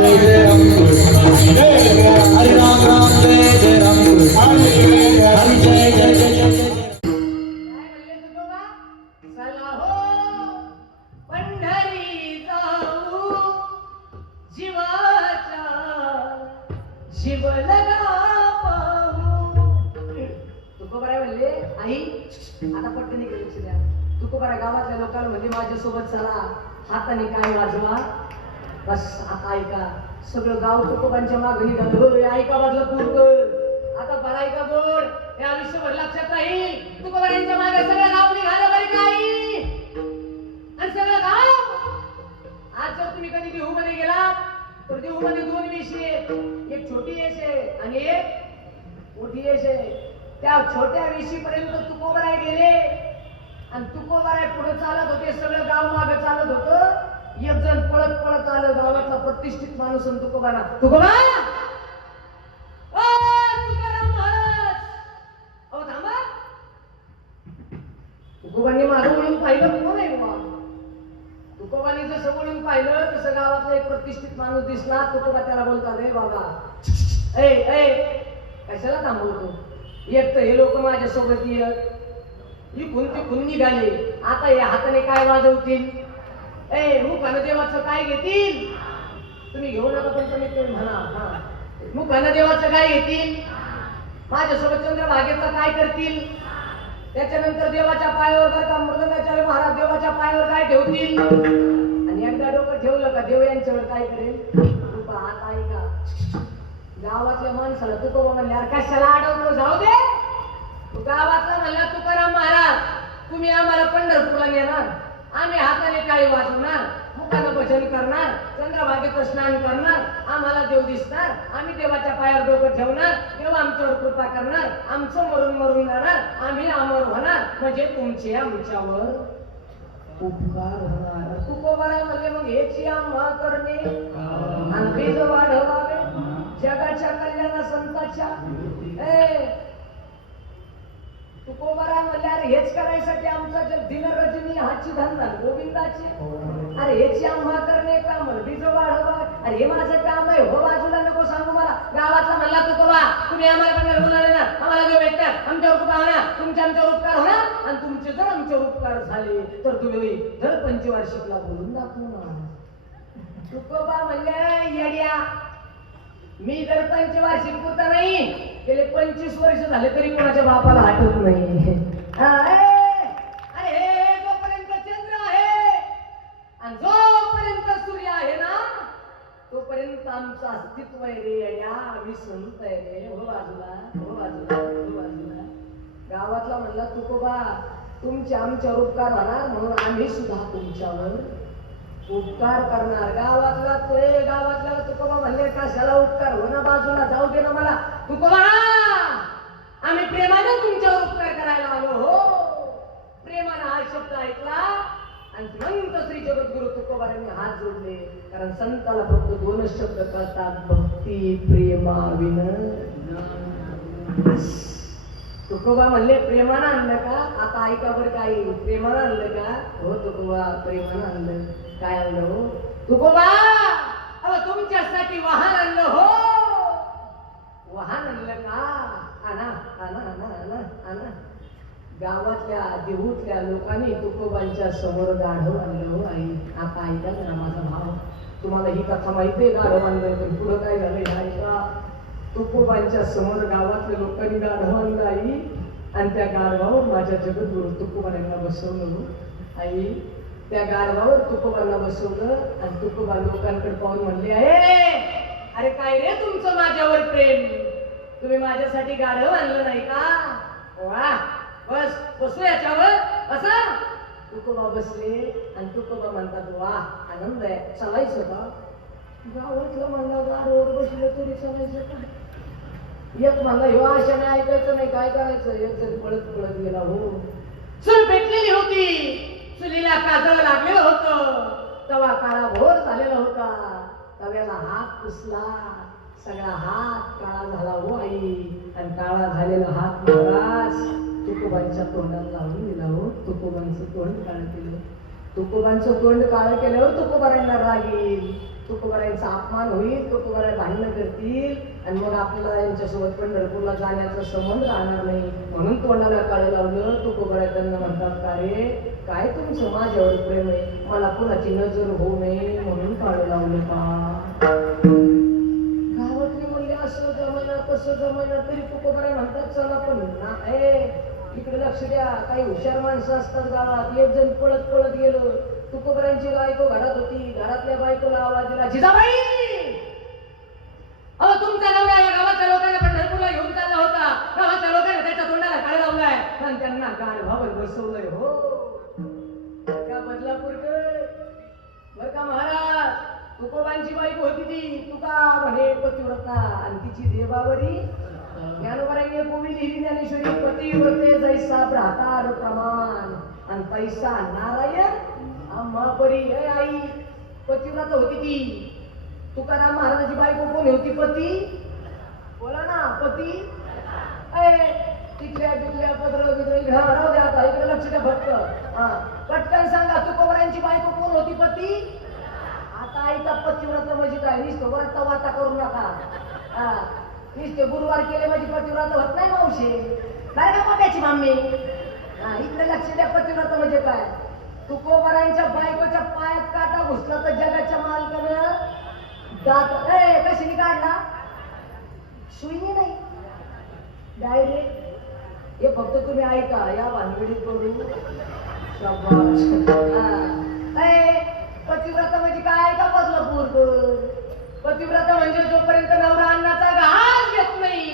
जय जय राम हरे राम राम जय जय राम हरे जय जय जय जय चला हो पंढरी जाऊ जीवाच्या जीव लगा पाहू. तुकोबाराय म्हणले आई आता पटकन इकडे द्या. तुकोबाराय गावातल्या लोकांना म्हणले माझ्यासोबत चला हाताने काय वाजवा. बस आता ऐका सगळं गाव तुकोबांच्या मागे निघालं. ऐका वाजलं पूर्ण आता बराय का गोड हे आयुष्यभर लक्षात राहील. तुकोबारांच्या मागे सगळं गाव निघालं बरी काही आणि सगळं गाव. आज जर तुम्ही कधी देहू मध्ये गेलात तर देहू मध्ये दोन वेशी आहेत. एक छोटी वेश आहे आणि एक मोठी वेश आहे. त्या छोट्या वेशीपर्यंत तुकोबाराय गेले आणि तुकोबाराय पुढे चालत होते. सगळं गाव मागे चालत होतं. एक जण पळत पळत आलं गावातला प्रतिष्ठित माणूस आणि तुकोबारा तुकोबा तुकाराम महाराज अहो थांबा. तुकोबांनी मागं वळून पाहिलं कोण आहे बाबा. तुकोबांनी जसं वळून पाहिलं तसं गावातला एक प्रतिष्ठित माणूस दिसला. तुकोबा त्याला बोलतात रे बाबा ए कशाला थांबवतो. एक तर हे लोक माझ्या सोबत येत इकून तिकून निघाले. आता या हाताने काय वाजवतील. मुखानं देवाचं काय घेतील. तुम्ही घेऊ नका पण तुम्ही म्हणा हा मुखानं देवाचं काय घेतील. माझ्यासोबत चंद्रभागेचं काय करतील. त्याच्यानंतर देवाच्या पायावर बरं का मृदंगाचार्य महाराज देवाच्या पायावर काय ठेवतील. आणि एकदा डोकं ठेवलं का देव यांच्यावर काय करेल. कृपा हात आहे का. गावातल्या माणसाला तुकोबा म्हणले अरे कशाला अडवतो जाऊ दे. तू गावातला म्हणला तुकाराम महाराज तुम्ही आम्हाला पंढरपूरला नेणार. आम्ही हाताने काही वाजवणार मुखानं भजन करणार चंद्रभागेचं स्नान करणार. आम्हाला देव दिसणार. आम्ही देवाच्या पायावर डोकं ठेवणार. देव आमच्यावर कृपा करणार. आमचं मरून मरून जाणार. आम्ही अमर होणार म्हणजे तुमचे आमच्यावर उपकार होणार. तुकोबाराय म्हणले मग हेची आम्हा करणे आणि बीज वाढवावे जगाच्या कल्याणा संताच्या. तुकोबाराय म्हणले अरे हेच करायसाठी आमचा दिन रजनी हाची धंदा गोविंदाचे. अरे हेची आम्हा करणे काम बीज वाढवा. अरे हे माझं काम आहे हो बाजूला नको सांगू मला. गावातला म्हणला तुकोबा तुम्ही आम्हाला पण होणार ना आम्हाला देव भेटणार आमच्यावर कृपा होणार तुमच्या आमच्यावर उपकार होणार आणि तुमचे जर आमच्यावर उपकार झाले तर तुम्ही दर पंचवार्षिकला बोलून दाखवणार. तुकोबा म्हणले येड्या मी दर पंचवार्षिक पुरता नाही गेले 25 वर्ष झाले तरी कोणाच्या बापाला आठवत नाही. अरे जोपर्यंत चंद्र आहे आणि जोपर्यंत सूर्य आहे ना तोपर्यंत आमचं अस्तित्व आहे रे येड्या. आम्ही संत आहे रे. हो बाजूला हो बाजूला हो बाजूला. गावातला म्हणला तुकोबा तुमचे आमच्यावर उपकार होणार म्हणून आम्ही सुद्धा तुमच्यावर उपकार करणार. गावातला तुकोबा म्हणले कशाला उपकार हो ना बाजूला जाऊ दे ना मला. तुकोबा आम्ही प्रेमाने तुमच्यावर उपकार करायला आलो हो. प्रेमाने हा शब्द ऐकला आणि नंतर श्री जगद्गुरु तुकोबारांनी हात जोडले. कारण संताला फक्त दोनच शब्द कळतात भक्ती प्रेमाविन. तुकोबा म्हणले प्रेमानं आणलं का. आता ऐका बरं काही प्रेमानं आणलं का. हो तुकोबा प्रेमानं आणलं. काय आणलं हो तुकोबा अहो तुमच्यासाठी वाहन आणलं हो. वाहन आणलं का. आणा आणा आणा आणा आणा. गावातल्या देहूतल्या लोकांनी तुकोबांच्या समोर गाढव आणलं हो आई. आता ऐका ना माझा भाव तुम्हाला ही कथा माहिती आहे गाढव आणलं पण पुढं काय झालं ऐका. तुकोबांच्या समोर गावातल्या लोकांनी गाढव आणलं आई आणि त्या गाढवावर माझ्या जगद्गुरु तुकोबांना बसवलं आई. त्या गाढवावर तुकोबांना बसवलं आणि तुकोबा लोकांकडे पाहून म्हणले अरे काय रे तुमचं माझ्यावर प्रेम. तुम्ही माझ्यासाठी गाढव आणलं नाही का. वा बस बसू याच्यावर बसा. तुकोबा बसले आणि तुकोबा म्हणतात वा आनंद आहे. चालायचं का. गावातलं म्हणला गाढवावर बसलं तरी चालायचं का. एक म्हणला ह्यो आशाने ऐकायचं नाही काय करायचं. एक जण पळत पळत गेला हो. चूल पेटलेली होती. चुलीला काजळ लागलेलं होतं. तवा काळा भोर झालेला होता. तव्याला हात पुसला. सगळा हात काळा झाला हो आई. आणि काळा झालेला हात महाराज तुकोबांच्या तोंडात लावून दिला हो. तुकोबांचं तोंड काळं केलं. तुकोबांचं तोंड काळं केल्यावर तुकोबारांना राग येईल. तुकोबारायांचा अपमान होईल, तुकोबाराय भांडणं करतील आणि मग आपल्याला यांच्यासोबत पंढरपूरला जाण्याचा संबंध राहणार नाही. म्हणून तोंडाला काळं लावलं. तुकोबाराय त्यांना म्हणतात, का रे काय तुमचं माझ्यावर प्रेम आहे, मला कुणाची नजर होऊ नये म्हणून काळं लावलं का? गावातली म्हणले असं जमाना तसं जमाना, तरी तुकोबाराय म्हणतात चला पण ना इकडे लक्ष द्या. काही हुशार माणसं असतात गावात. एक जण पळत पळत गेलो. तुकोबारायांची बायको घरात होती. घरातल्या बायकोला आवाज दिला, जिजाबाई अहो तुमचा नवरा या गावाच्या लोकांना पंढरपूरला घेऊन चालला होता. गावाच्या लोकांना त्याच्या तोंडाला काळ लावलाय आणि त्यांना गाढवावर बसवलंय. हो का बदलापूरकर बर का महाराज. तुकोबांची बायको होती ती तुका म्हणे पतिव्रता आणि तिची देवावरी ज्ञानोबारांनी गोवी लिहिली ज्ञानेश्वरी. पतिव्रते जैसा भ्रातार प्रमाण आणि पैसा नारायण आम्हापरी. आई पतिव्रता होती ती. तुकाराम महाराजाची बायको कोण होती? पती. बोला ना पती. तिथल्या तिथल्या पत्र बित्र राहू द्या आता इकडे लक्ष द्या फक्त. पटकन सांगा तुकोबारांची बायको कोण होती? पती. आता आईचा पतिव्रता म्हणजे काय? नुसतं व्रत वाता करू नका. नुसते गुरुवार केले म्हणजे पतिव्रता होत नाही मावशे. काय का पट्याची माम्मी. इकडे लक्ष द्या पतिव्रता म्हणजे काय? तुकोबारांच्या बायकोच्या पायात काटा घुसला तर जगाच्या मालकानं दात कशाने काढला? सुईने नाही, डायरेक्ट. हे फक्त तुम्ही ऐका, या भानगडीत करू. पतिव्रता म्हणजे काय का बदलापूर? पतिव्रता म्हणजे जोपर्यंत नवरा अन्नाचा घास घेत नाही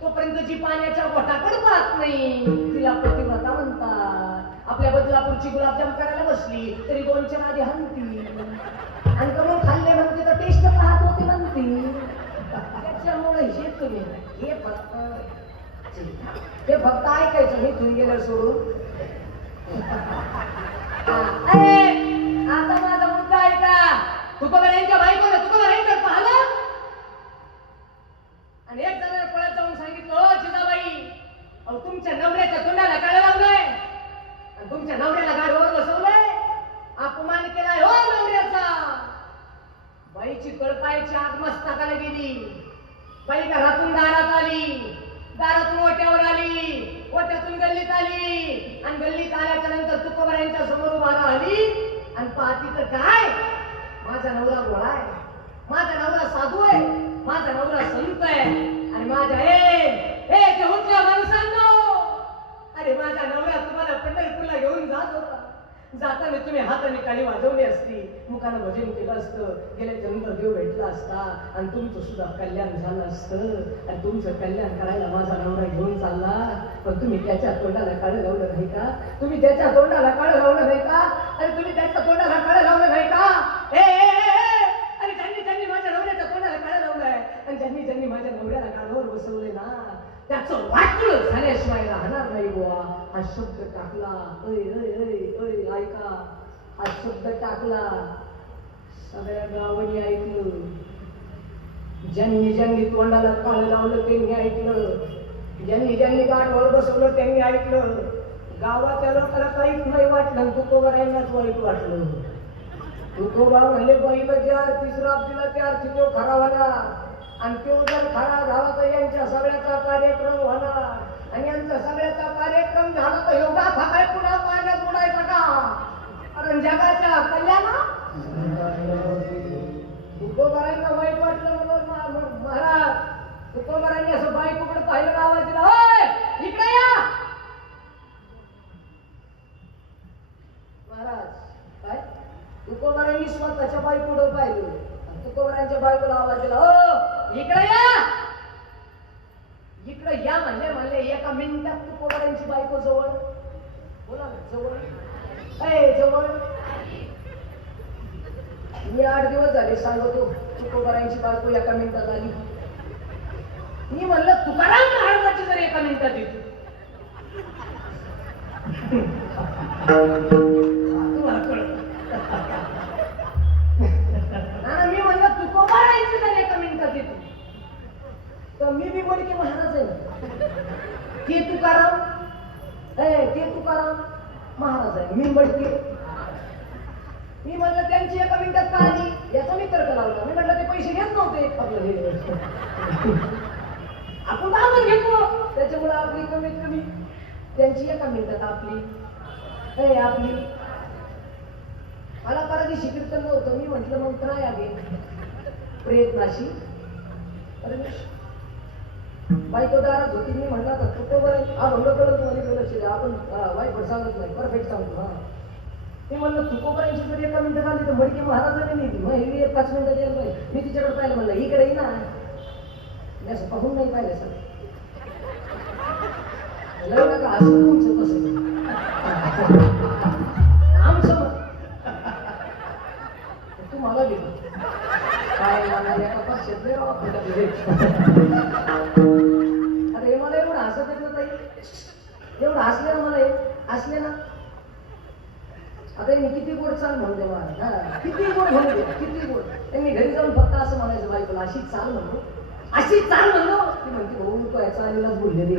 तोपर्यंत जी पाण्याच्या घोटाकडे पाहत नाही तिला पतिव्रता म्हणतात. आपल्या बदलापूरची गुलाबजाम करायला बसली तरी 2 आधी हंती आणि करून खाल्ले म्हणते तर टेस्ट पाहत होती म्हणते. त्याच्यामुळे हे तुम्ही हे फक्त ऐकायचं. हे तुम्ही गेलं सोडून. आता माझा मुद्दा ऐका. तुकोबारायांच्या बायकोला तुकोबारायांकडे पाहिलं आणि एक जणांना पळत जाऊन सांगितलं, ओ जिजाबाई अहो तुमच्या नवऱ्याच्या तोंडाला काळं लावलंय आणि तुमच्या नवऱ्याला गाडीवर बसवलंय, अपमान केलाय हो नवऱ्याचा. बाईची कळपायची आग मस्तकाला गेली. बाई घरातून दारात आली, दारातून ओट्यावर आली, ओट्यातून गल्लीत आली आणि गल्लीत आल्याच्या नंतर तुकोबारायांच्या समोर उभा राहिली आणि पाहती तर काय, माझा नवरा गोळा आहे, माझा नवरा साधू आहे, माझा नवरा संत आहे आणि माझ्या ते उठल्या माणसांनो, अरे माझा नवरा तुम्हाला पंढरपूरला घेऊन जात होता. जाताना तुम्ही हाताने काळी वाजवली असती, मुखानं भजन केलं असतं, गेल्याच्या नंतर देव भेटला असता आणि तुमचं सुद्धा कल्याण झालं असतं आणि तुमचं कल्याण करायला माझा नवरा घेऊन चालला. पण तुम्ही त्याच्या तोंडाला काळं लावलं नाही का? तुम्ही त्याच्या तोंडाला काळं लावलं नाही का? अरे तुम्ही त्याच्या तोंडाला काळं लावलं नाही का? अरे ज्यांनी माझ्या नवऱ्याच्या तोंडाला काळं लावलंय आणि ज्यांनी माझ्या नवऱ्याला काळावर बसवलंय ना त्याचं वाटलं झाल्याशिवाय राहणार नाही बुवा. हा शब्द टाकला, ऐका, हा शब्द टाकला, सगळ्या गावांनी ऐकलं. ज्यांनी तोंडाला काळं लावलं त्यांनी ऐकलं, ज्यांनी गाडवर बसवलं त्यांनी ऐकलं. गावाच्या लोकांना काहीच नाही वाटलं, तुकोबारायांनाच वाईट वाटलं. तुकोबा म्हणले पहिलं जे आरती श्राप दिला त्या आरती तो खरा होणार आणि तो जर खरा झाला तर यांच्या सगळ्याचा कार्यक्रम होणार आणि यांचा सगळ्याचा कार्यक्रम झाला तर योगा थाकाय पुन्हा पाण्यात बुडायचा का? कारण जगाच्या कल्याणा तुकोबारांना वाईट वाटलं म्हणून महाराज तुकोबारांनी असं बायकोकडे पाहिलं, आवाज दिला, इकडे या महाराज. काय तुकोबारांनी स्वतःच्या बायकोकडे पाहिलं, तुकोबारांच्या बायकोला आवाज दिला, हो इकडे या. इकडे या म्हणले एका मिनिटात तुकोबारांची बायको जवळ. बोला ना, जवळ जवळ. मी 8 दिवस झाले सांगतो तुकोबारांची बायको एका मिनिटात आली. मी म्हणलं तुकाराम महाराजाची जर एका मिनिटात येतो तुम्हाला कळत. मी म्हणलं तुकोबारांची जर एका मिनिटात येतो तर मी बी बडके महाराज आहे ना. ते तुकाराम महाराज आहे, मी बडके. मी म्हणलं त्यांची एका मिनिटात का आली याचा मी तर्क लावला. मी म्हटलं ते पैसे घेत नव्हते आपलं हे आपण दाबून घेतो त्याच्यामुळे आपली कमीत कमी त्यांची एका मिनिटात आपली मला परदेशी कीर्तन नव्हतं. मी म्हटलं मग ट्राय आगे प्रयत्नाशी बायको दारात होती. मी म्हटलं तर तुकोबारांची भंग कळत तुम्हाला लक्ष द्या. आपण वाईट सांगत नाही परफेक्ट सांगतो. हा मी म्हणलं तुकोबारांची जर एका मिनिटात आली तर मडके महाराजांनी नाही ती मग ही 5 मिनिटात यायला पाहिजे. मी तिच्याकडे पाहिलं म्हणलं इकडे ये ना असं पाहून नाही पाहिलं सर लग्न का असं तुमचं तसं आमचं तू मला दिलं काय मला एका पक्षात नाही राहा अरे मला एवढं हसत येत ताई एवढं हसले ना मला हसले ना आता मी किती गोड चाल म्हणते मला हा किती गोड म्हणू दे किती गोड त्यांनी घरी जाऊन फक्त असं म्हणायचं बायकोला अशी चाल म्हणतो अशी चाल म्हणलो ती म्हणते भाऊ तो याचा आणलाच बोलले रे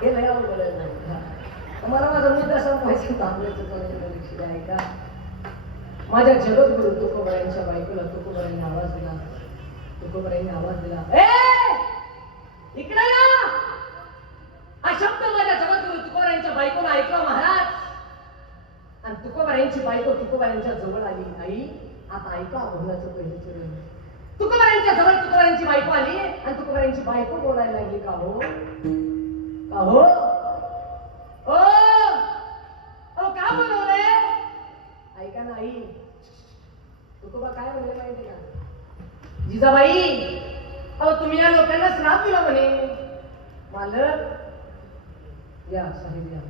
हे नाही बोलायला नाही. मला माझा मुद्दा संपायचं आपल्याचं आहे का माझ्या जगद्गुरु तुकोबारांच्या बायकोला तुकोबारांनी आवाज दिला ए इकडे या हा शब्द माझ्या जगद्गुरु तुकोबारांच्या बायकोला ऐकला महाराज आणि तुकोबारांची बायको तुकोबारांच्या जवळ आली. आई आता ऐका बोलण्याचं पहिलं चरण. तुकोबारांच्या जवळ तुकोबारांची बायको आली आणि तुकोबारांची बायको बोलायला लागली का हो का बोलवले ऐका ना आई. तुकोबा काय म्हणले माहिती का जिजाबाई अहो तुम्ही या लोकांना श्राप दिला म्हणे. मालक या साहेब या